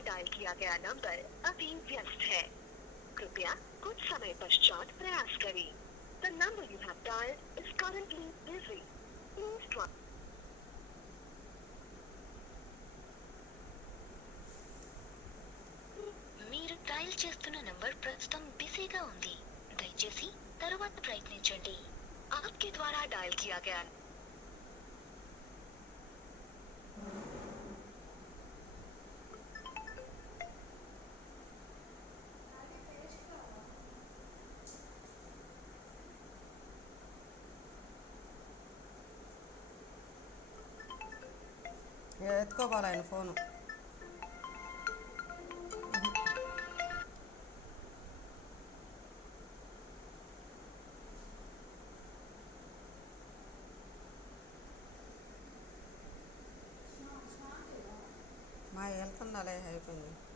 Dial किया गया number अभी व्यस्त है। कृपया कुछ समय पश्चात प्रयास करें। The number you have dialed is currently busy. Please try. మీరు డయల్ చేస్తున్న నంబర్ ప్రస్తుతం బిజీగా ఉంది. దయచేసి తరువాత ప్రయత్నించండి. आपके द्वारा डायल किया गया ఎత్తుకోవాలి ఆయన ఫోను. మా వెళ్తుండాలే అయిపోయింది.